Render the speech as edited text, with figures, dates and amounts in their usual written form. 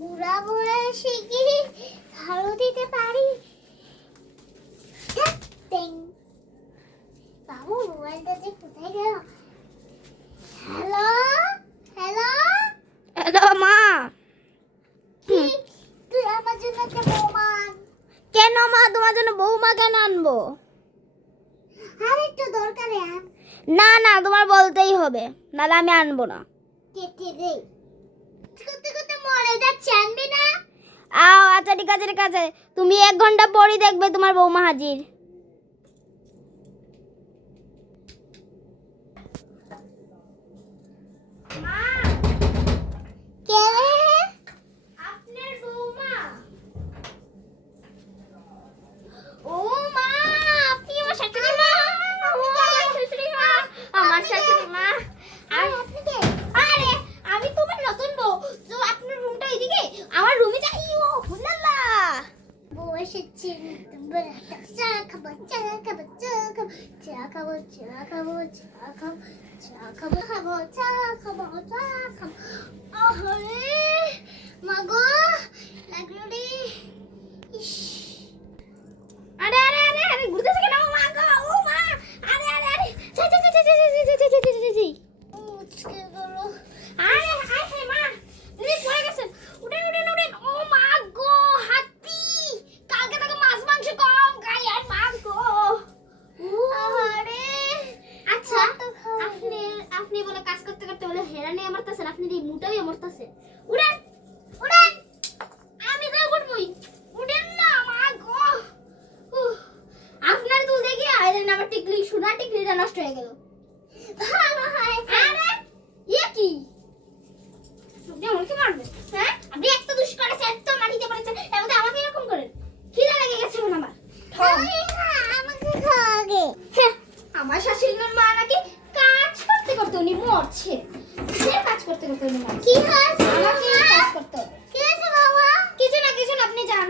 বুড়া বয়সে কি ঝাড়ু দিতে পারি? বাবু মোবাইলটা যে কোথায় গেল? হ্যালো হ্যালো হ্যালো মা। তুই আমার জন্য একটা বৌমা আন। কেন মা, তোমার জন্য বৌমা কেন আনবো? আর একটু দরকারে আন। না না, তোমার বলতেই হবে, নাহলে আমি আনবো না। কেটে দে। করতে করতে মরে যাচ্ছে, আনবি না? আচ্ছা ঠিক আছে ঠিক আছে, তুমি 1 ঘন্টা পরই দেখবে তোমার বৌমা হাজির। মা, কে রে? আপনার বৌমা। ও মা, আপনি আমার শাশুড়ি মা। আমার শাশুড়ি মা। আর আপনি কে? আরে আমি তোমার নতুন বউ। তো আপনার রুমটা এদিকে, আমার রুমে যাই। ও হুলালা, বউ এসেছে। চা খাবো চা খাবো চা খাবো চা খাবো চা খাবো চা খাবো চা খাবো খাবো চা খাবো চা খাবো। আরে মাগো লাগলো রে। ইস, আরে আরে আরে আরে ঘুরতেছে কেন মা গো? ও মা, আরে আরে আরে যাই যাই যাই যাই যাই যাই যাই যাই যাই যাই। মুচকে গেল। আরে হাই হাই মা, দিদি পড়ে গেছেন। উঠেন উঠেন উঠেন। ও মা গো, হাতি কালকে থেকে মাছ মাংস কম খাই আর মাছ গো। আরে আচ্ছা, আপনি আপনি বলে কাজ করতে করতে বলে হেরানি আমারতাছেন, আপনি এই মুটাই আমারতাছেন। উঠেন উঠেন, আমি তো উঠবই। উঠেন না মা গো। আপনার দুল দেখি আইলেন আমার টিকলি, সোনা টিকলিটা নষ্ট হয়ে গেল। ভালো হয়। আরে ইয়ে কি যেমন কি মারবে? হ্যাঁ, আপনি একটা দুষ করেছেন, একটা মাটিতে পড়েছেন, এর মধ্যে আমাকে এরকম করেন? খিদে লেগে গেছে এখন আমার। আমাকে খাওয়াবে। হ্যাঁ, আমার শাশুড়ির মা নাকি কাজ করতে করতে উনি মরছে। সে কাজ করতে করতে উনি মরছে। কি হয়েছে? আমাকে কাজ করতে হবে। কি হয়েছে বাবা? কিছু না কিছু না, আপনি যান।